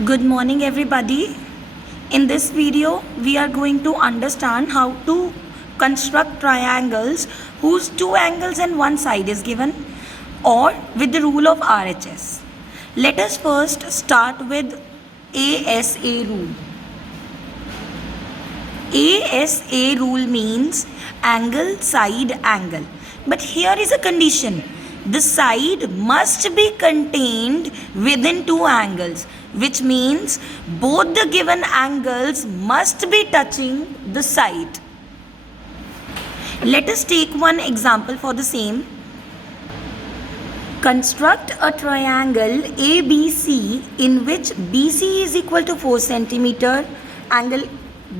Good morning everybody. In this video we are going to understand how to construct triangles whose two angles and one side is given or with the rule of RHS. Let us first start with ASA rule. ASA rule means angle, side, angle. But here is a condition. The side must be contained within two angles, which means both the given angles must be touching the side. Let us take one example for the same. Construct a triangle ABC in which BC is equal to 4 centimeter, angle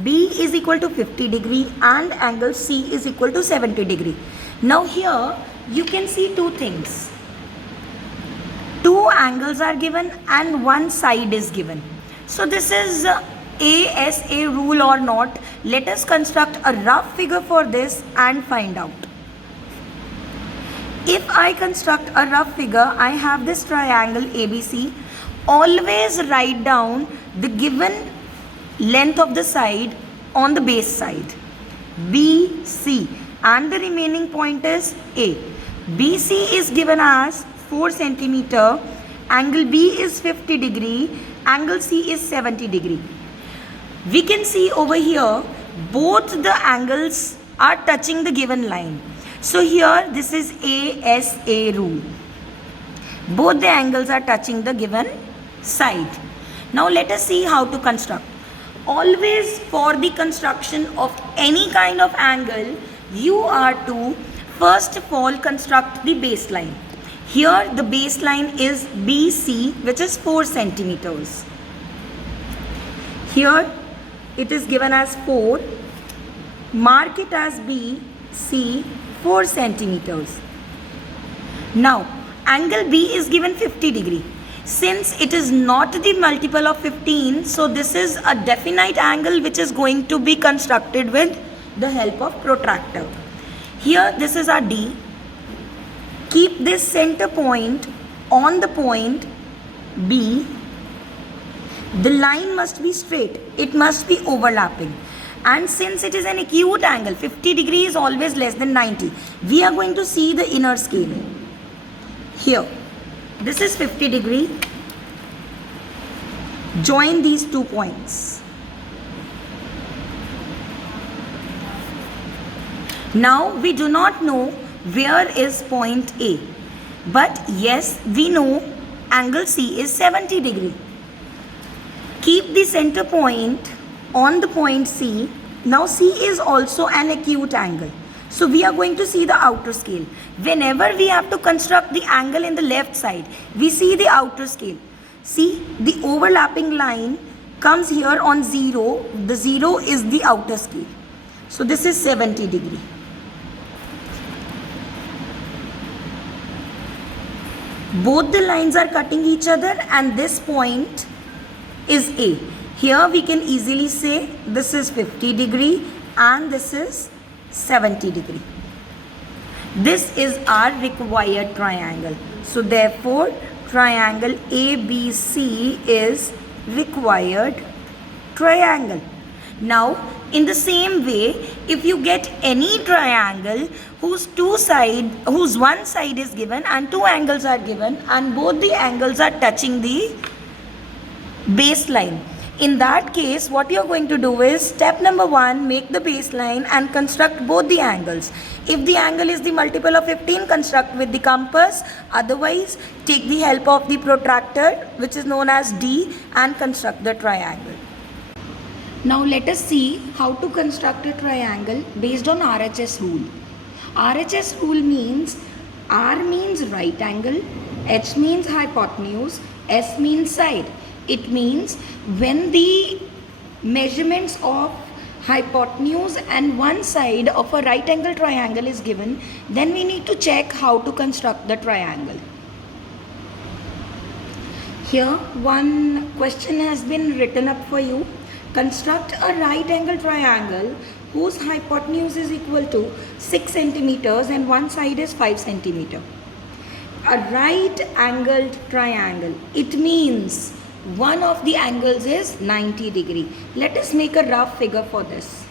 B is equal to 50 degree and angle C is equal to 70 degree. Now here you can see two things. Two angles are given and one side is given. So this is ASA rule or not. Let us construct a rough figure for this and find out. If I construct a rough figure, I have this triangle ABC. Always write down the given length of the side on the base side, BC, and the remaining point is A. BC is given as 4 centimeter, angle B is 50 degree, angle C is 70 degree. We can see over here both the angles are touching the given line. So here this is ASA rule. Both the angles are touching the given side. Now let us see how to construct. Always for the construction of any kind of angle, you are to first of all construct the baseline. Here the baseline is BC, which is 4 centimeters. Here it is given as 4. Mark it as BC 4 centimeters. Now angle B is given 50 degree. Since it is not the multiple of 15, so this is a definite angle which is going to be constructed with the help of protractor. Here this is our D. Keep this center point on the point B. The line must be straight. It must be overlapping. And since it is an acute angle, 50 degree is always less than 90. We are going to see the inner scale. Here, this is 50 degree. Join these 2 points. Now we do not know where is point A, but yes, we know angle C is 70 degree. Keep the center point on the point C. Now C is also an acute angle. So we are going to see the outer scale. Whenever we have to construct the angle in the left side, we see the outer scale. See, the overlapping line comes here on 0. The 0 is the outer scale. So this is 70 degree. Both the lines are cutting each other and this point is A. Here we can easily say this is 50 degree and this is 70 degree. This is our required triangle. So therefore triangle ABC is required triangle. Now in the same way, if you get any triangle whose one side is given and two angles are given and both the angles are touching the baseline, in that case what you are going to do is step number 1, make the baseline and construct both the angles. If the angle is the multiple of 15, construct with the compass. Otherwise take the help of the protractor, which is known as D, and construct the triangle. Now let us see how to construct a triangle based on RHS rule. RHS rule means R means right angle, H means hypotenuse, S means side. It means when the measurements of hypotenuse and one side of a right angle triangle is given, then we need to check how to construct the triangle. Here one question has been written up for you. Construct a right angle triangle whose hypotenuse is equal to 6 centimeters and one side is 5 centimeter. A right angled triangle, it means one of the angles is 90 degree. Let us make a rough figure for this.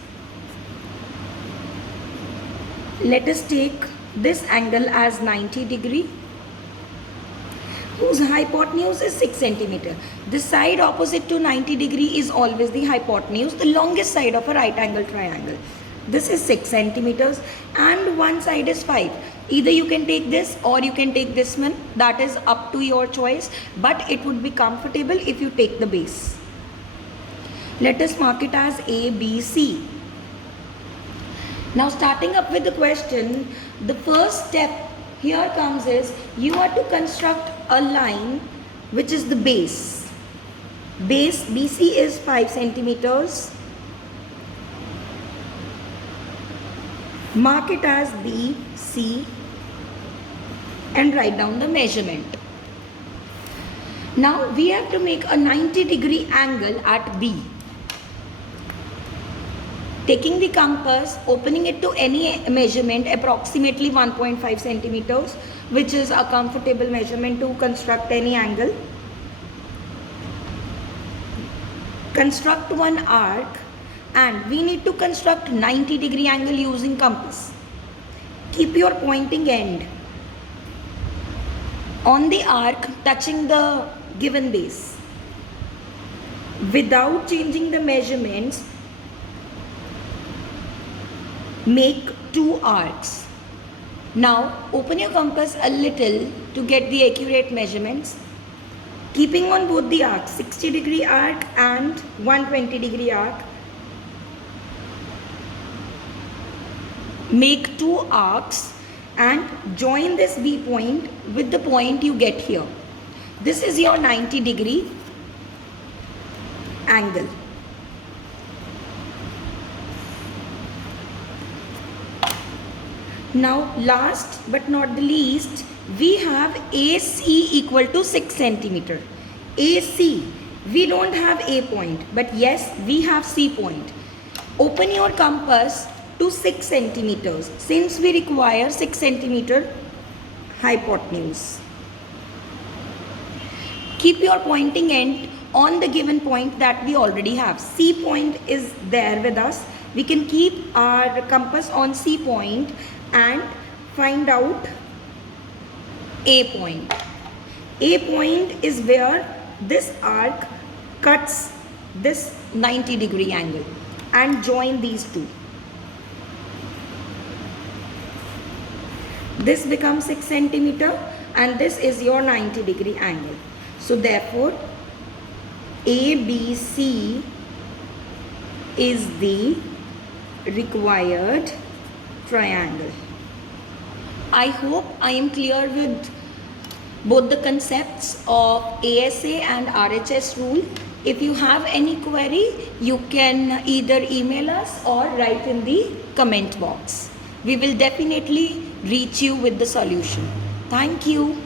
Let us take this angle as 90 degree, whose hypotenuse is 6 centimeter. The side opposite to 90 degree is always the hypotenuse, the longest side of a right angle triangle. This is 6 centimeters and one side is 5. Either you can take this or you can take this one. That is up to your choice, but it would be comfortable if you take the base. Let us mark it as ABC. Now starting up with the question, the first step here comes is you are to construct a line which is the base. Base BC is 5 centimeters. Mark it as BC and write down the measurement. Now we have to make a 90 degree angle at B. Taking the compass, opening it to any measurement approximately 1.5 centimeters, which is a comfortable measurement to construct any angle. Construct one arc, and we need to construct 90 degree angle using compass. Keep your pointing end on the arc touching the given base. Without changing the measurements, make 2 arcs. Now open your compass a little to get the accurate measurements. Keeping on both the arcs, 60 degree arc and 120 degree arc. Make 2 arcs and join this B point with the point you get here. This is your 90 degree angle. Now last but not the least, we have AC equal to 6 centimeter. AC, we don't have A point, but yes, we have C point. Open your compass to 6 centimeters since we require 6 centimeter hypotenuse. Keep your pointing end on the given point that we already have. C point is there with us. We can keep our compass on C point and find out A point. A point is where this arc cuts this 90 degree angle, and join these two. This becomes 6 centimeter and this is your 90 degree angle. So therefore ABC is the required triangle. I hope I am clear with both the concepts of ASA and RHS rule. If you have any query, you can either email us or write in the comment box. We will definitely reach you with the solution. Thank you.